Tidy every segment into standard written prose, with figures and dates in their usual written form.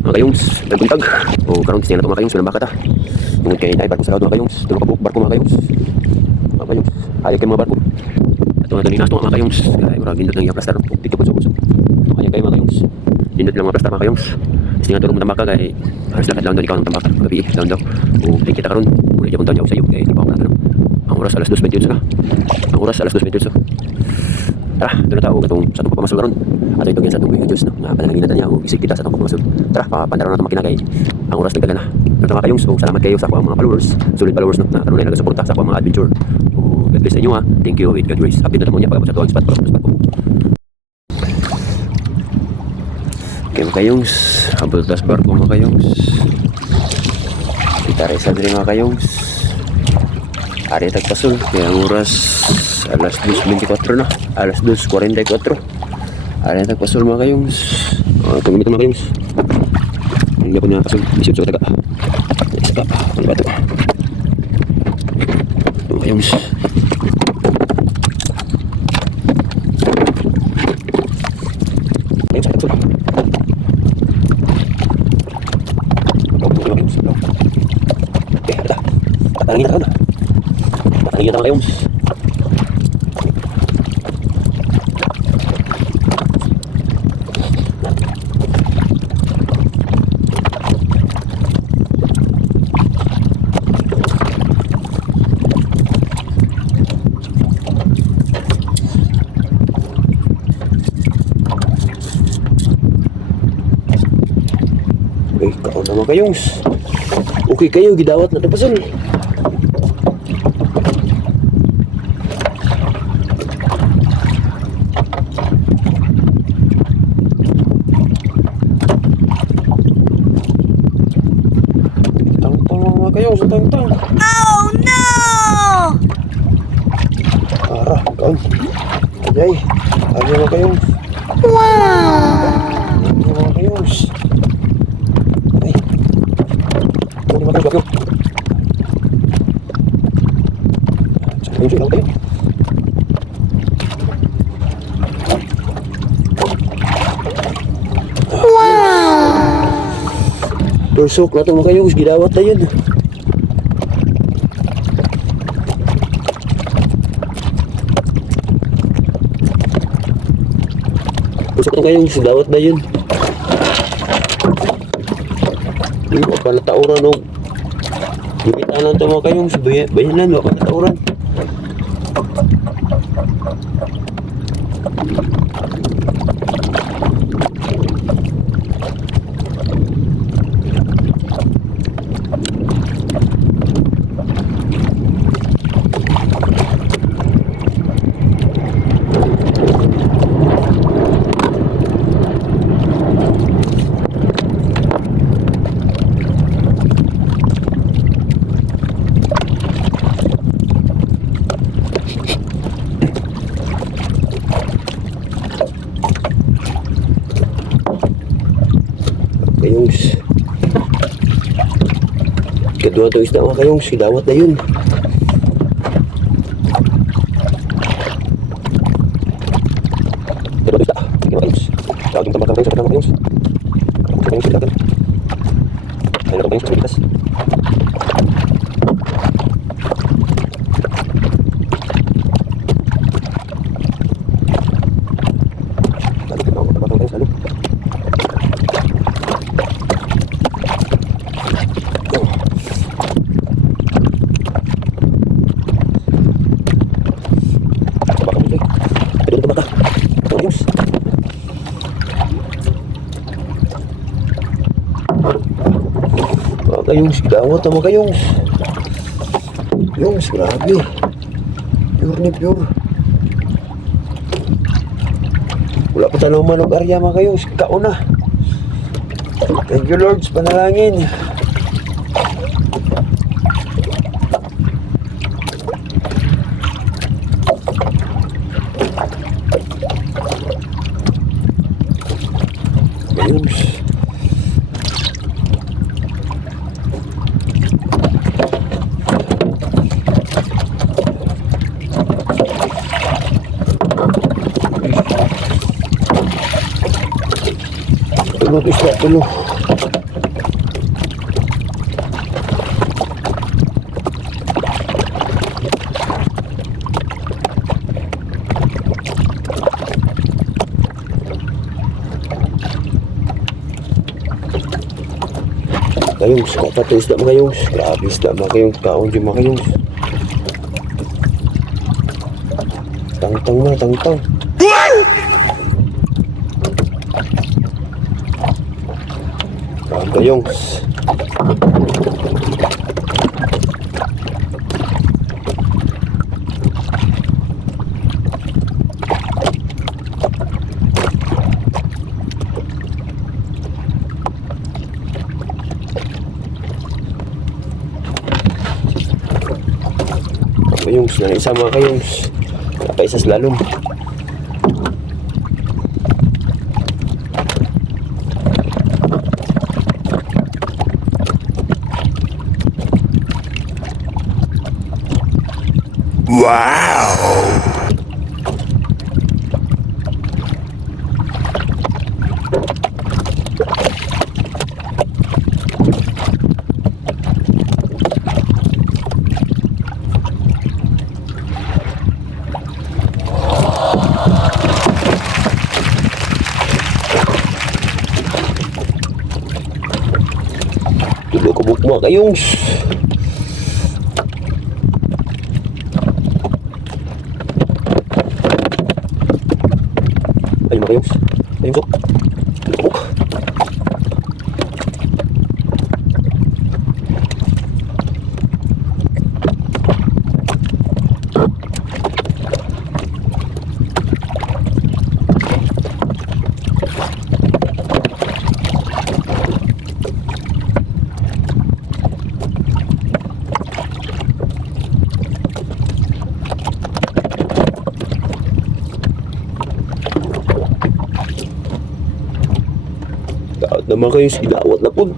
Mga kayongs, nagbuntag. O karon kisnya na ito mga kayongs, walang baka ta. Tungod kay naay barko sa laod mga kayongs. Tulong ka po, barko mga kayongs. Mga kayongs, ayag kayo mga barko. Ito nga ganina ito mga kayongs. Kaya mura gindot lang yung plastar. Dito po sa kusog. Ayag kayo mga kayongs. Gindot lang mga plastar mga kayongs. Kasi nga tulong mo tambaka kay halos lahat lang daw ikaw ng tambaka. Gabi down daw. O ay kita karon. Muli dyan punta niya sa iyo. Kaya hindi pa ako natanong. Ang oras alas 2:28 na. Ang oras alas 2:28. Tara, doon na tao katong sa itong pagpamasol karon. At ito yan sa itong videos no, na panalangin natin niya o isig kita sa itong pagpamasol. Tara, papandaro na itong makina kay ang oras nagdaga na. Ito mga kayong, so salamat kayo sa ako mga followers, solid followers no, na karoon ay nagasuporta sa ako mga adventure. So, God bless sa inyo ha. Thank you with God grace. Update na naman niya pagkabot sa tuwag spot ko. Okay mga kayong, habol tas barko mga kayong. Kita rin sa diri mga kayong. Ari tagpasol, kaya ang oras alas 2:24 na, alas 2:44. Ari tagpasol mga kayong. Tumimit mga kayong. Hindi ako niya pasol, bisip sa taga. Isa pa, ano ba ito? Mga kayong. Ayun sa tagpasol. Okay, ito. Tatanangin na ako na. Tatanangin na ako kayong. Okay, kaon naman kayong. Okay kayo, gidawat na ito pasol. Tang-tang mga kayong, sa tang-tang. Oh no! Ara, kaon. Ajay, ajay mga kayong. Wow! Ajay mga kayong. Ay, ano mga kayong? Ayun lang tayo. Wow! Tursok na ito mga kayong, gidawat na yun. Tursok na kayong, gidawat na yun. Hindi ko pala tauran o. Gumitanan ito mga kayong, bayanan, wala pala tauran. Kayong kedua ito isda mga kayong, sidawat na yun. Kedua ito isda, sige mga kayong. Laging tambak kayo sa kanang mga kayong. Sa kayong silakan. Ay na kayong sa bitas. Lalo kita ako tambak kayo sa lalo. Kayong sigawat naman kayong. Yung grabe. Pure ni pure. Wala pa tanong manog area mga kayong. Kauna. Thank you Lord sa panalangin. Kayong. Tulog isda, tulog. Kayongs, kapato isda mga kayongs. Grabe isda mga kayongs. Kaon dyan mga kayongs. Tangtang na, tangtang. Kaon kayongs. Kayongs, na isa mga kayongs. Nakaisa slalom. Tulo ko buk mga kayongs. Ayun mga kayongs. Ayun so. Tulo ko buk. Daot naman kayo sinawat na po.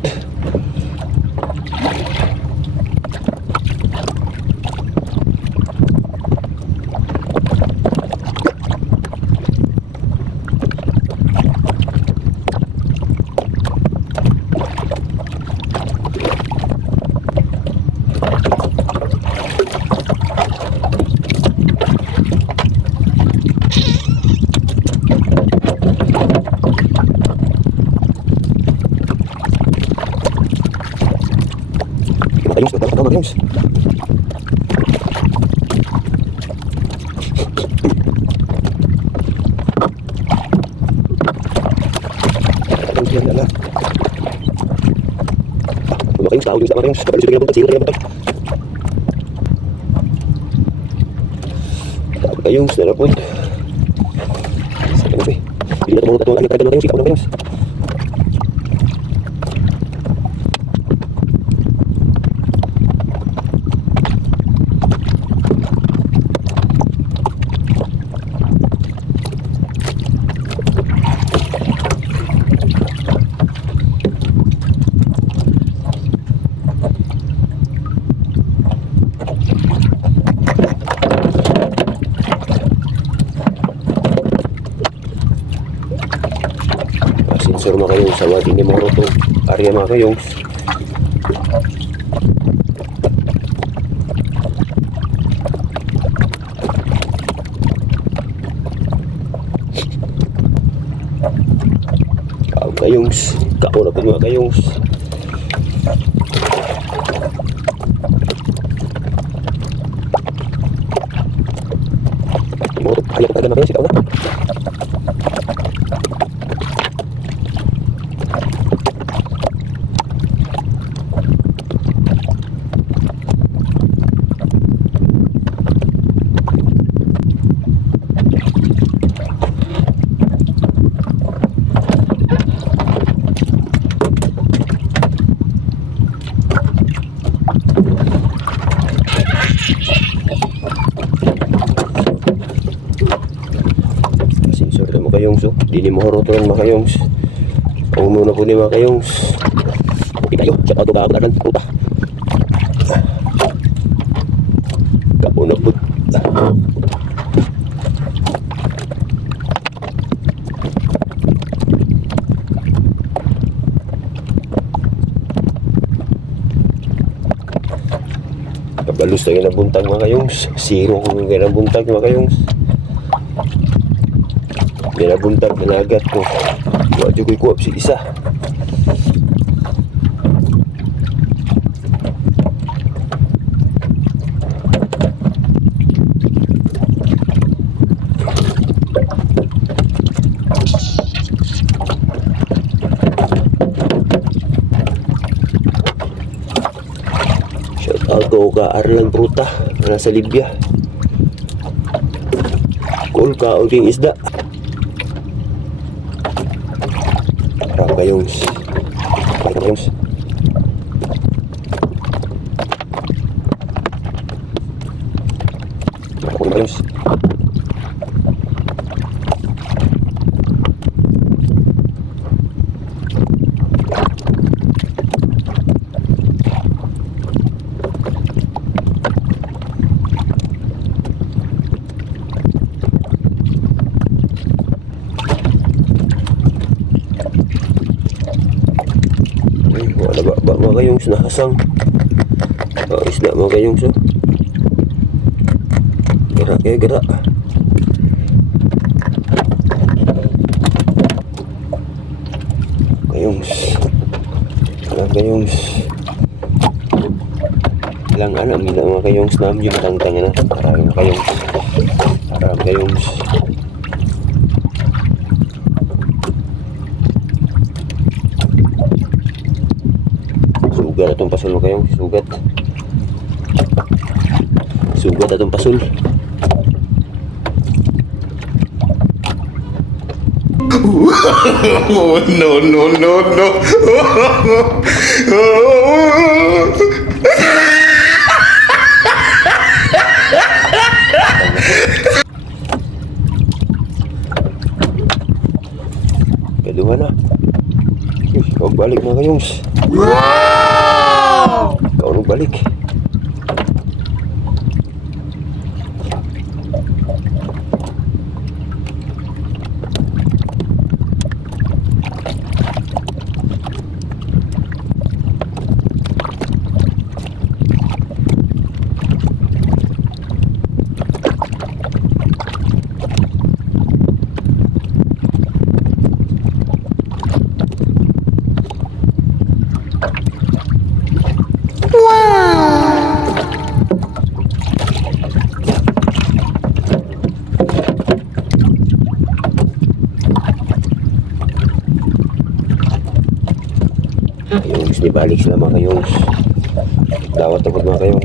Kayongs, tama kayongs. Kayongs yan ala. Kayongs, tawag yung sama kayongs. Kapag sila kinabuntag, sila kinabuntag. Tawag kayongs, narapod. Sa kayongs eh. Hindi na tumulong tatong alit tayo kayongs. Ikaw ng kayongs. Sensor mga kayongs sa wadi ni Moro to area mga kayongs. Kaon kayongs, kaon na po mga kayongs. Moro, ayaw ko talaga mga kayongs, ikaw na. Sensor na mga kayongs, oh. Di ni Moro to lang mga kayongs. Ang muna po ni mga kayongs. Okay tayo, check out ba ang puta. Kapo na po. Kabalus tayo na buntag mga kayongs. Zero kung kaya na buntag mga kayongs. Hindi na buntag, nanagat ko. Wala dyan ko'y kuwap si isa. Ako ka arlang pruta nasa Libya. Kul ka o king isda. Harap kayong. Harap kayong. Harap kayong. Wala ba mga kayong sinahasang isda mga kayong so gara kayo gara kayong wala kayong ilang alam nila mga kayong snam yung tangtang na parang kayong sugat atong pasul kayong sugat atong pasul. Oh, no, no, no, no. Kaduha na. Balik na kayong. Wow! Ikaw nung balik. Kayong di balik sila mga kayong dawat takot mga kayong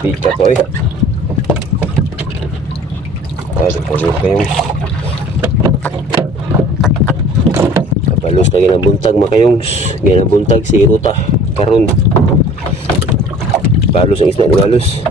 pika ko eh. Kayong kapalos na ginang buntag makayong ginang buntag si Ruta karon palos ang isda ni Balos.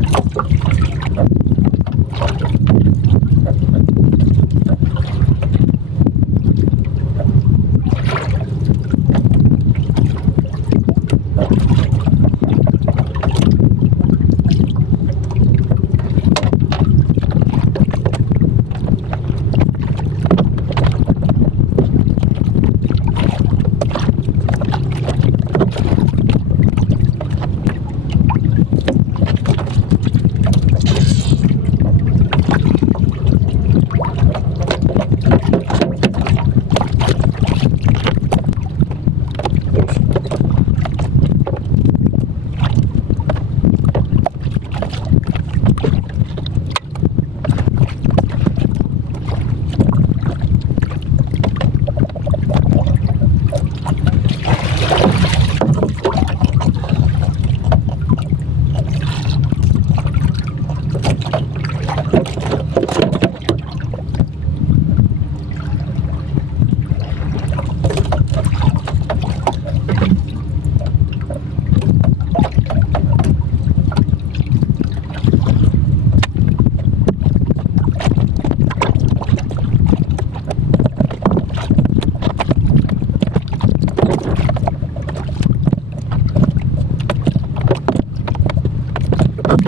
Ilom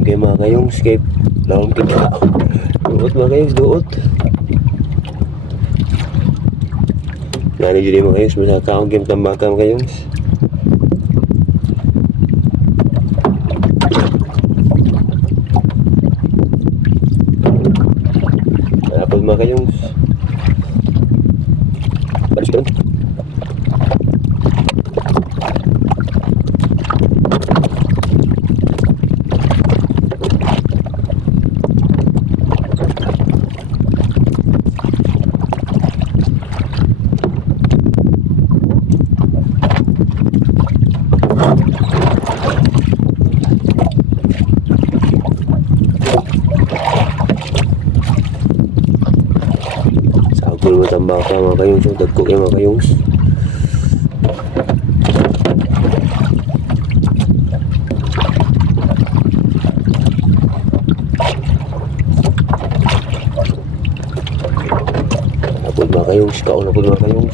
kayo mga kayong escape. Laon kita. Duot mga kayong, duot. Nani dyan mga kayong, masa kaong game tambaka mga kayong. Napod mga kayong. Balis ka. Sagol mo tambaka mga kayong. So dagko kayo mga kayong. Napod mga kayong. Kaon napod mga kayong.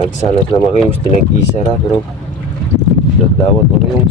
Nagsalat na mga kayong. Tinag-isa ra pero dawat mga kayong.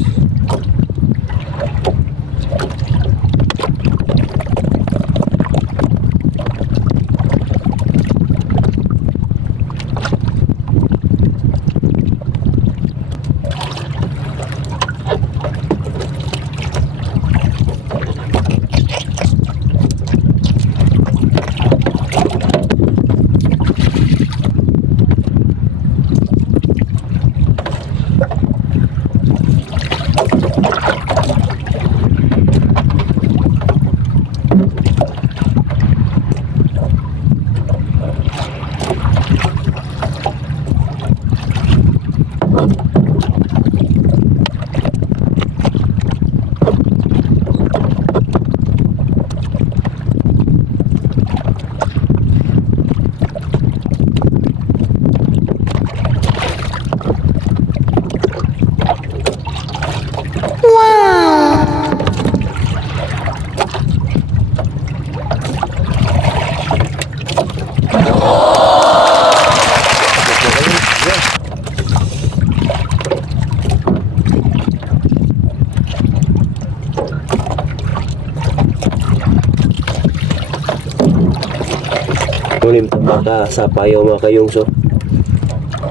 Mulim tambaka sa payaw mga kayong. So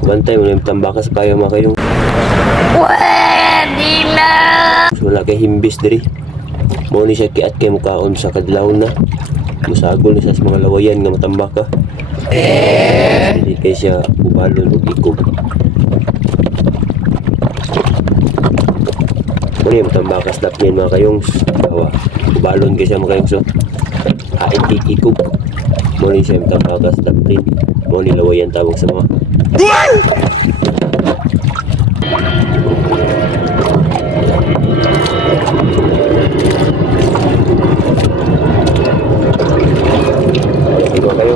bantay mulim tambaka sa payaw mga kayong. Pwede na! So, wala kay himbis diri. Mo ni siya kiat kay mukaon sa kadlaw na. Musagol ni siya sa mga lawayan nga matambaka. Hindi kay siya ubalon ug ikog. Mulim tambaka sa tapyan mga kayong. Ubalon kay siya mga kayong. So hain ikog. Muli siya tambaka sa tapin. Muli lawayan tawag sa mga. Iba kayo.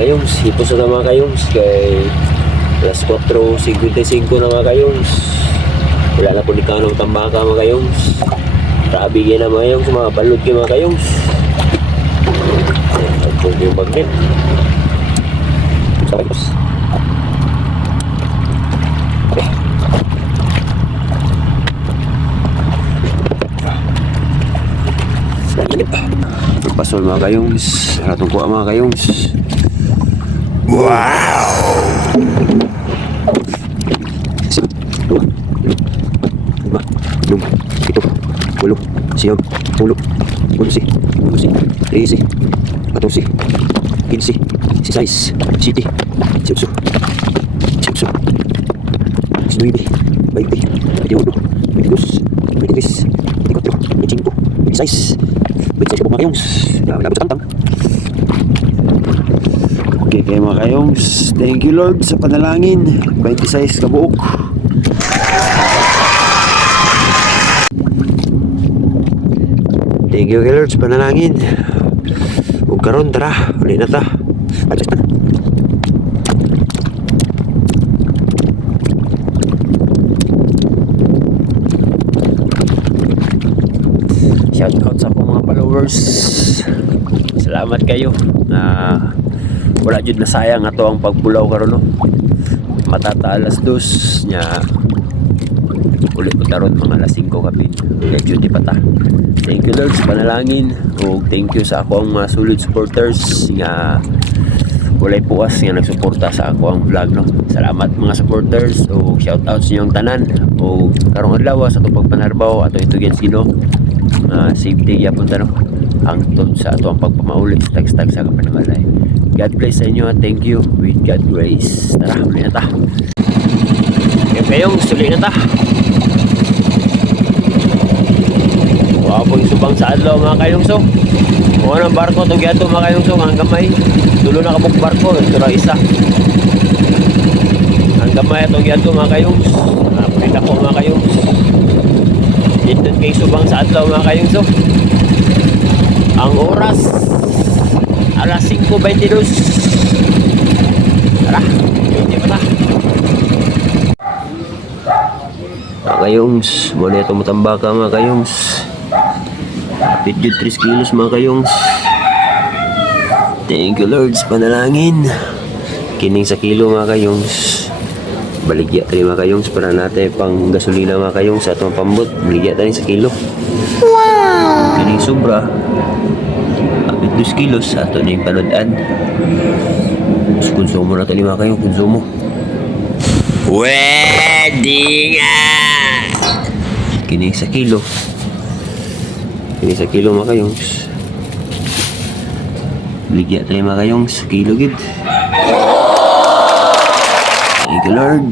Kayons, hipos na mga kayons kay alas 4:55 na mga kayons. Wala na po ni kanong tambaka mga kayons. Grabe na mga kayons, mga balod kayo mga kayons. Ito yung bagnet sa kayons. Pasol mga kayongs. Ratong kuha mga kayongs. Dua, lima, enam, ito, 10, siyam, 10, 11, 12, 13, 14, 15, 16, 17, 18, 19, 20, 21, 22, 23, 24, 25, 26, 26 po mga kayongs. Labot sa kantang. Okay kayo mga kayongs. Thank you Lord sa panalangin. 26 kabuok. Thank you kay Lord sa panalangin. Huwag karon tara. Uli na ta. Adjust na. Shout out sa akong mga followers. Salamat kayo na wala jud na sayang ato ang pagbulaw karon no. Matata alas 2 nya ulit ko taron mga alas 5 kapin. Kaya duty pa ta. Thank you Lord sa panalangin ug thank you sa akong mga solid supporters nga walay puwas nga nagsuporta sa ako ang vlog no. Salamat mga supporters ug shout out sa inyong tanan ug karong adlaw sa atong pagpanarbaw ato itugan sino safety yapon ta no hangtod sa ato ang pagpamauli sa tag-tag sa kapanangalay. God bless sa inyo at thank you with God grace. Tara, uli na ta. Kayong suli na ta. Wapong subang sa adlaw mga kayong so. Kung anong barko itong gato mga kayong so ang gamay. Dulo na kabuk barko. Ito na isa. Ang gamay itong gato mga kayong. Napalit ako mga kayong. Dito kay subang sa adlaw mga kayong so. Ang oras alas 5:22. Tara, hindi pa na. Mga kayongs, muna itong matambaka mga kayongs. Kapit yun 3 kilos mga kayongs. Thank you Lord sa panalangin. Kining sa kilo mga kayongs. Baligya tayo mga kayongs para natin pang gasolina mga kayongs sa itong pambot. Baligya tayo sa kilo. Wow! Kining sobra. Kapit 2 kilos sa ito na yung panodan. So, konsumo na tayo mga kayong konsumo. Pwede nga! Kining sa kilo. Kining sa kilo mga kayong. Baligya tayo mga kayong sa kilo gid. Thank you Lord.